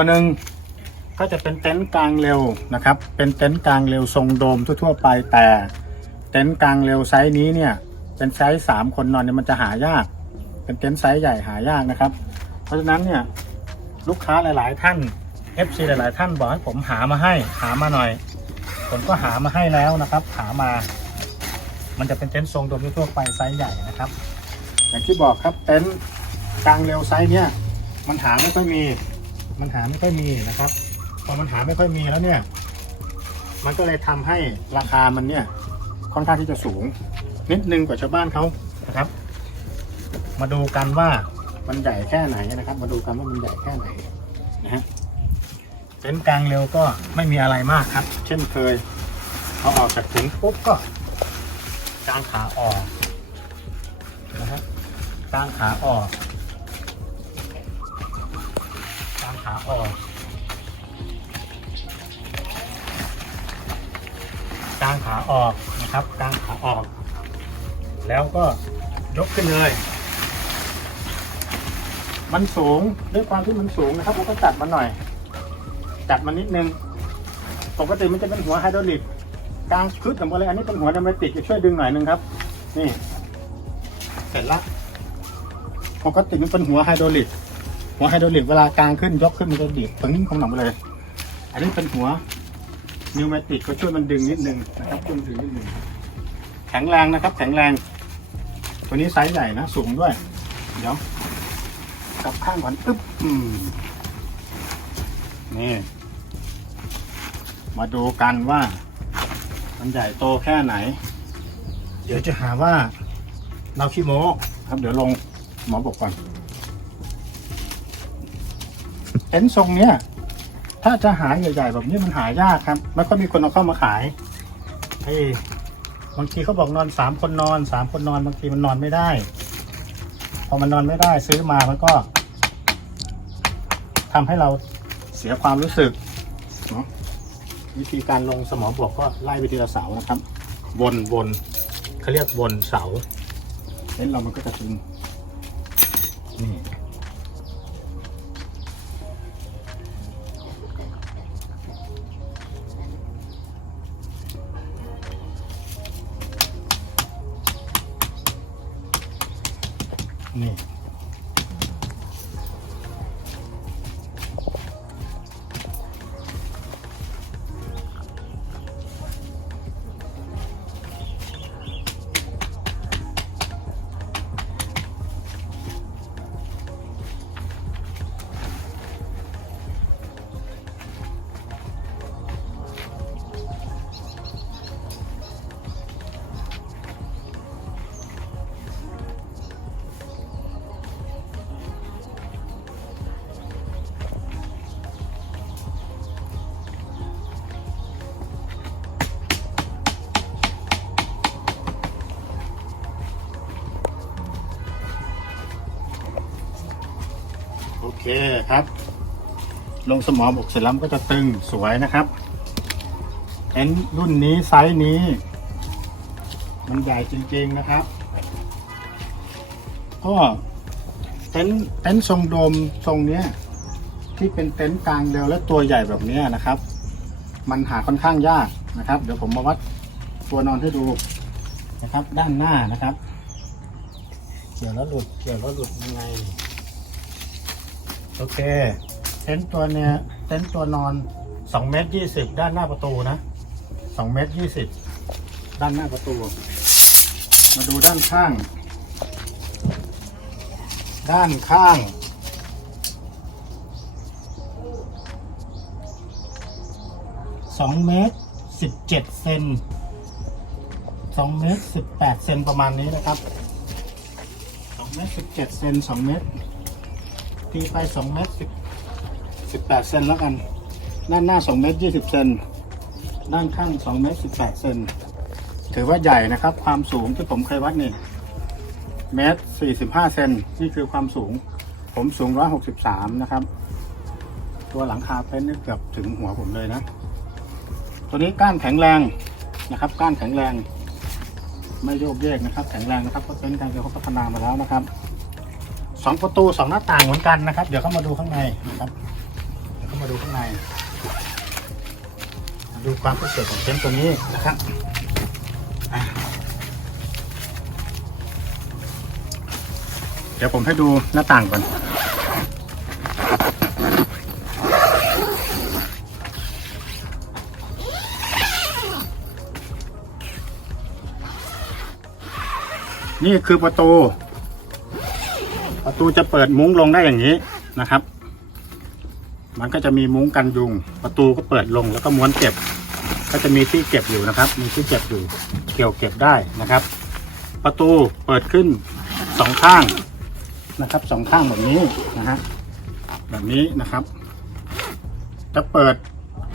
ตัวหนึ่งก็จะเป็นเต็นท์กลางเร็วนะครับ เป็นเต็นท์กลางเร็วทรงโดมทั่วๆไปแต่เต็นท์กลางเร็วไซส์นี้เนี่ยเป็นไซส์สามคนนอนเนี่ยมันจะหายาก เป็นเต็นท์ไซส์ใหญ่หายากนะครับ เพราะฉะนั้นเนี่ยลูกค้าหลาย ๆ ท่าน FC หลาย ๆ ท่านบอกให้ผมหามาให้หามาหน่อย ผมก็หามาให้แล้วนะครับ หามา มันจะเป็นเต็นท์ทรงโดมทั่วไปไซส์ใหญ่นะครับ อย่างที่บอกครับเต็นท์กลางเร็วไซส์เนี่ยมันหาไม่ค่อยมี มันหาไม่ค่อยมีนะครับพอมันหาไม่ค่อยมีแล้วเนี่ย มันก็เลยทำให้ราคามันเนี่ยค่อนข้างที่จะสูง นิดนึงกว่าชาวบ้านเขานะครับ มาดูกันว่ามันใหญ่แค่ไหนนะครับ มาดูกันว่ามันใหญ่แค่ไหนนะฮะเต็นท์กลางเร็วก็ไม่มีอะไรมากครับ เช่นเคยเอาออกจากถุงปุ๊บก็กางขาออกนะฮะกางขาออก ขาออก กางขาออกนะครับ กางขาออก แล้วก็ยกขึ้นเลย มันสูงด้วยความที่มันสูงนะครับเราก็จัดมันหน่อย จัดมันนิดนึง ปกติมันจะเป็นหัวไฮดรอลิกกลางชุดของมันเลย อันนี้เป็นหัวดมติกจะช่วยดึงหน่อยนึงครับ นี่ เสร็จละปกติมันเป็นหัวไฮดรอลิก หัวไฮดรอลิกเวลากลางขึ้นยกขึ้นมันจะดีดตรงนี้ของหนังไปเลย อันนี้เป็นหัวนิวเมติกก็ช่วยมันดึงนิดนึงนะครับช่วยดึงนิดนึงแข็งแรงนะครับ แข็งแรง ตัวนี้ไซส์ใหญ่นะ สูงด้วย เดี๋ยวกลับข้างก่อนอึ๊บอืมนี่ มาดูกันว่า มันใหญ่โตแค่ไหน เดี๋ยวจะหาว่าเราขี้โม้ครับ เดี๋ยวลงหมอบอกก่อน เต็นท์ทรงเนี้ยถ้าจะหาใหญ่ๆแบบนี้มันหายากครับไม่ค่อยมีคนเอาเข้ามาขายเฮ้บางทีเขาบอกนอนสามคนนอนสามคนนอนบางทีมันนอนไม่ได้ พอมันนอนไม่ได้ซื้อมามันก็ทำให้เราเสียความรู้สึกเนาะวิธีการลงสมอบวกก็ไล่ไปทีละเสานะครับวนวนเขาเรียกวนเสาเน้นเรามันก็จะเป็นนี่ ลงสมอบกเสร็จแล้วก็จะตึงสวยนะครับเต็นท์รุ่นนี้ไซส์นี้ มันใหญ่จริงๆนะครับ ก็เต็นเต็นทรงโดมทรงเนี้ยที่เป็นเต็นท์กลางเดียวและตัวใหญ่แบบนี้นะครับ มันหาค่อนข้างยากนะครับ เดี๋ยวผมมาวัดตัวนอนให้ดูนะครับ ด้านหน้านะครับ เกี่ยวแล้วหลุดเกี่ยวแล้วหลุดยังไงโอเค ต็นท์ตัวเนี้ยเต็นท์ตัวนอน2เมตร20ด้านหน้าประตูนะ2เมตร20ด้านหน้าประตู มาดูด้านข้าง ด้านข้าง2เมตร17เจ็ดเซน2เมตร18เซนประมาณนี้นะครับ2เมตร17เจ็ดเซน2เมตรตีไป2เมตร10 18 เซนแล้วกัน ด้านหน้า 2 เมตร 20 เซน ด้านข้าง 2 เมตร 18 เซน ถือว่าใหญ่นะครับ ความสูงที่ผมเคยวัดนี่เมตร 45 เซน นี่คือความสูง ผมสูง 163 นะครับ ตัวหลังคาเต็นท์นี่เกือบถึงหัวผมเลยนะ ตัวนี้ก้านแข็งแรงนะครับ ก้านแข็งแรง ไม่โยกเยกนะครับ แข็งแรงนะครับ เพราะเต็นท์ทางเขาพัฒนามาแล้วนะครับสองประตูสองหน้าต่างเหมือนกันนะครับ เดี๋ยวเข้ามาดูข้างในนะครับ มาดูข้างใน ดูความพิเศษของเต็นท์ตัวนี้นะครับเดี๋ยวผมให้ดูหน้าต่างก่อน นี่คือประตู ประตูจะเปิดมุ้งลงได้อย่างนี้นะครับ มันก็จะมีมุ้งกันยุง ประตูก็เปิดลงแล้วก็ม้วนเก็บ ก็จะมีที่เก็บอยู่นะครับ มีที่เก็บอยู่เกี่ยวเก็บได้นะครับ ประตูเปิดขึ้นสองข้างนะครับสองข้างแบบนี้นะฮะแบบนี้นะครับ จะเปิด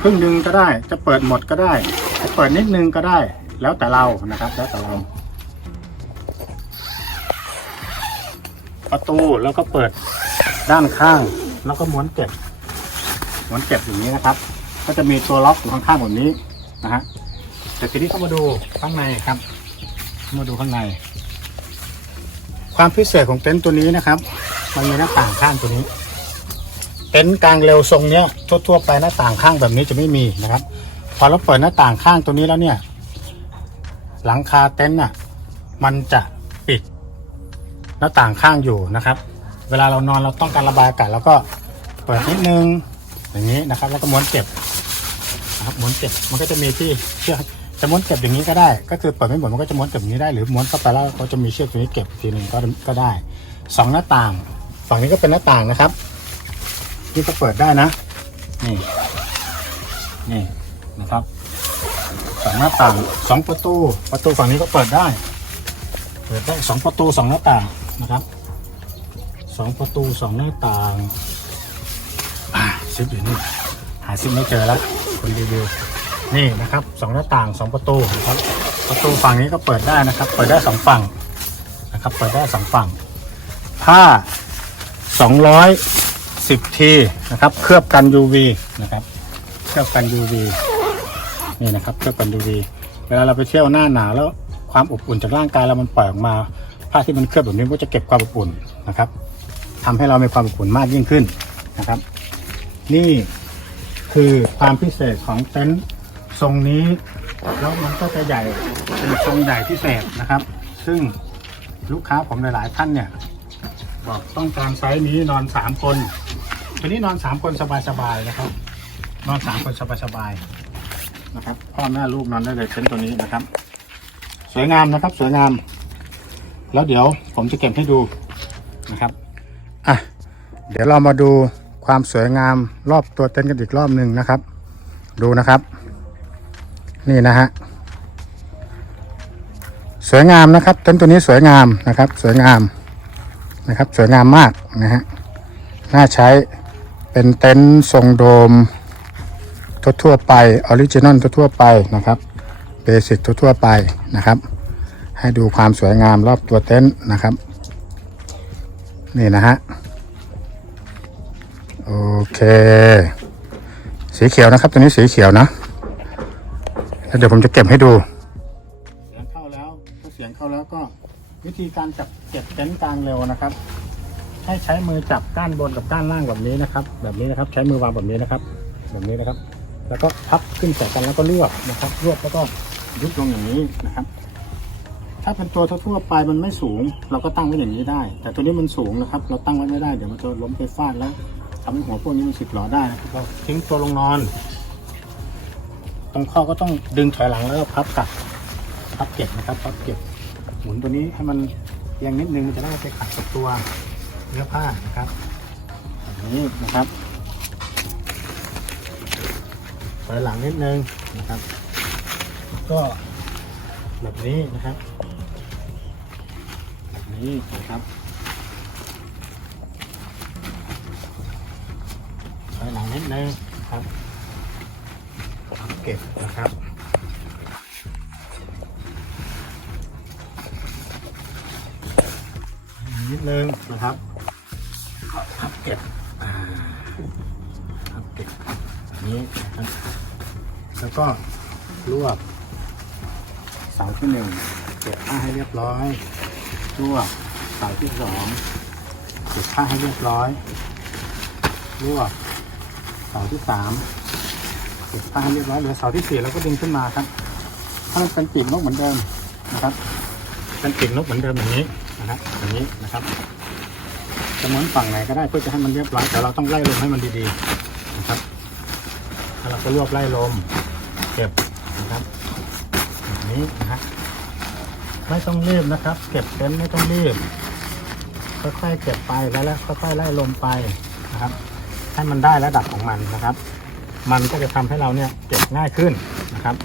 ครึ่งหนึ่งก็ได้ จะเปิดหมดก็ได้ จะเปิดนิดนึงก็ได้ แล้วแต่เรานะครับ แล้วแต่เราประตูแล้วก็เปิดด้านข้าง แล้วก็ม้วนเก็บ ม้วนเก็บอย่างนี้นะครับ ก็จะมีตัวล็อกอยู่ข้างๆแบบนี้นะฮะแต่ทีนี้เข้ามาดูข้างในครับเข้ามาดูข้างใน ความพิเศษของเต็นท์ตัวนี้นะครับ มันมีหน้าต่างข้างตัวนี้ เต็นท์กลางเร็วทรงเนี้ยทั่วๆไปหน้าต่างข้างแบบนี้จะไม่มีนะครับ พอเราเปิดหน้าต่างข้างตัวนี้แล้วเนี่ย หลังคาเต็นท์น่ะมันจะปิดหน้าต่างข้างอยู่นะครับ เวลาเรานอนเราต้องการระบายอากาศแล้วก็เปิดนิดนึง อย่างนี้นะครับ แล้วก็ม้วนเก็บนะครับม้วนเก็บมันก็จะมีที่เชือกจะม้วนเก็บอย่างนี้ก็ได้ ก็คือเปิดไม่หมดมันก็จะม้วนเก็บอย่างนี้ได้หรือม้วนเข้าไปแล้วก็จะมีเชือกตรงนี้เก็บทีหนึ่งก็ก็ได้สองหน้าต่าง ฝั่งนี้ก็เป็นหน้าต่างนะครับนี่ก็เปิดได้นะนี่นี่นะครับสองหน้าต่างสองประตูประตูฝั่งนี้ก็เปิดได้ เปิดได้สองประตูสองหน้าต่างนะครับสองประตูสองหน้าต่าง ซิปอยู่นี่ หาซิปไม่เจอแล้วคนรีวิว นี่นะครับสองหน้าต่างสองประตูนะครับ ประตูฝั่งนี้ก็เปิดได้นะครับ เปิดได้สองฝั่งนะครับ เปิดได้สองฝั่ง ผ้าสองร้อยสิบทีนะครับ เคลือบกัน UV นะครับ เคลือบกัน UV นี่นะครับเคลือบกัน UV เวลาเราไปเที่ยวหน้าหนาวแล้วความอบอุ่นจากร่างกายเรามันปล่อยออกมาผ้าที่มันเคลือบแบบนี้ก็จะเก็บความอบอุ่นนะครับทำให้เรามีความอบอุ่นมากยิ่งขึ้นนะครับ นี่คือความพิเศษของเต็นท์ทรงนี้ แล้วมันก็จะใหญ่เป็นทรงใหญ่พิเศษนะครับ ซึ่งลูกค้าผมหลาย ๆ ท่านเนี่ย บอกต้องการไซส์นี้นอนสามคนทีนี้นอนสามคนสบายๆนะครับ นอนสามคนสบายๆนะครับพ่อแม่ลูกนอนได้เลยเต็นท์ตัวนี้นะครับ สวยงามนะครับ สวยงาม แล้วเดี๋ยวผมจะเก็บให้ดูนะครับอะเดี๋ยวเรามาดู ความสวยงามรอบตัวเต็นท์กันอีกรอบหนึ่งนะครับ ดูนะครับ นี่นะฮะสวยงามนะครับเต็นท์ตัวนี้สวยงามนะครับ สวยงามนะครับ สวยงามมากนะฮะน่าใช้เป็นเต็นท์ทรงโดมทั่วๆไปออริจินอลทั่วๆไปนะครับเบสิกทั่วๆไปนะครับ ให้ดูความสวยงามรอบตัวเต็นท์นะครับ นี่นะฮะ โอเค สีเขียวนะครับ ตัวนี้สีเขียวนะแล้วเดี๋ยวผมจะเก็บให้ดู เสียงเข้าแล้วถ้าเสียงเข้าแล้วก็ วิธีการจับเก็บเต็นท์กลางเร็วนะครับ ให้ใช้มือจับก้านบนกับก้านล่างแบบนี้นะครับ แบบนี้นะครับ ใช้มือวางแบบนี้นะครับ แบบนี้นะครับ แล้วก็พับขึ้นใส่กันแล้วก็รวบนะครับ รวบแล้วก็ยุบลงอย่างนี้นะครับ ถ้าเป็นตัวทั่วไปมันไม่สูง เราก็ตั้งไว้อย่างนี้ได้ แต่ตัวนี้มันสูงนะครับ เราตั้งไว้ไม่ได้ เดี๋ยวมันจะล้มไปฟาดแล้ว ทำให้หัวพวกนี้มันสึกหรอได้นะครับเราทิ้งตัวลงนอน ตรงข้อก็ต้องดึงถอยหลังแล้วก็พับกลับพับเก็บนะครับพับเก็บหมุนตัวนี้ให้มันเอียงนิดนึงมันจะได้ไปขัดกับตัวเนื้อผ้านะครับแบบนี้นะครับถอยหลังนิดนึงนะครับ ก็แบบนี้นะครับ แบบนี้นะครับถอยหลัง นิดนึงครับเก็บนะครับนิดนึงนะครับพับเก็บพับเก็บแบบนี้นะครับแล้วก็รวบเสาที่หนึ่งเก็บผ้าให้เรียบร้อยรวบเสาที่สองเก็บผ้าให้เรียบร้อยรวบ เสาที่สามเก็บผ้าให้เรียบร้อยเหลือเสาที่สี่เราก็ดึงขึ้นมาครับถ้ามันเป็นปีกนกเหมือนเดิมนะครับเป็นปีกนกเหมือนเดิมอย่างนี้นะครับอย่างนี้นะครับจะม้วนฝั่งไหนก็ได้เพื่อจะให้มันเรียบร้อยแต่เราต้องไล่ลมให้มันดีๆนะครับแล้วเราก็รวบไล่ลมเก็บนะครับแบบนี้นะฮะไม่ต้องรีบนะครับ เก็บเต็นท์ไม่ต้องรีบค่อยๆเก็บไปแล้วแล้วค่อยๆไล่ลมไปนะครับ ให้มันได้ระดับของมันนะครับ มันก็จะทำให้เราเนี่ยเก็บง่ายขึ้นนะครับ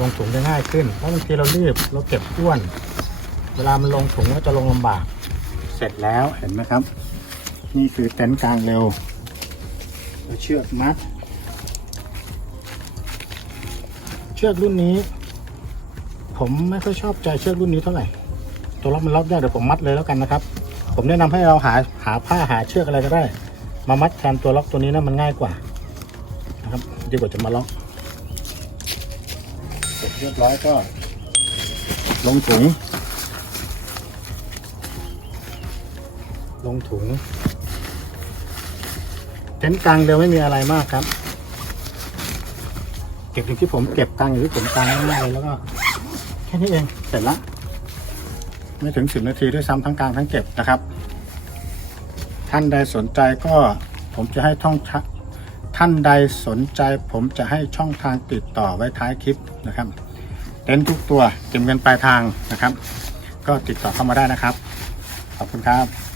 ลงถุงจะง่ายขึ้น เพราะบางทีเรารีบเราเก็บอ้วน เวลามันลงถุงก็จะลงลำบาก เสร็จแล้วเห็นไหมครับ นี่คือเต็นท์กลางเร็วเอาเชือกมัด เชือกรุ่นนี้ ผมไม่ค่อยชอบใจเชือกรุ่นนี้เท่าไหร่ ตัวล็อกมันล็อกยากเดี๋ยวผมมัดเลยแล้วกันนะครับ ผมแนะนำให้เราหาหาผ้าหาเชือกอะไรก็ได้ มามัดแทนตัวล็อกตัวนี้นะมันง่ายกว่านะครับดีกว่าจะมาล็อกเสร็จเรียบร้อยก็ ลงถุง ลงถุงเต็นท์กลางเดียวไม่มีอะไรมากครับ เก็บอย่างที่ผมเก็บกลางอยู่ที่ผมกลางง่ายๆเลยแล้วก็ แค่นี้เองเสร็จละไม่ถึงสิบนาทีด้วยซ้ำทั้งกลางทั้งเก็บนะครับ ท่านใดสนใจก็ผมจะให้ช่องท่านใดสนใจ ผมจะให้ช่องทางติดต่อไว้ท้ายคลิปนะครับเต็นท์ทุกตัวเก็บเงินปลายทางนะครับ ก็ติดต่อเข้ามาได้นะครับ ขอบคุณครับ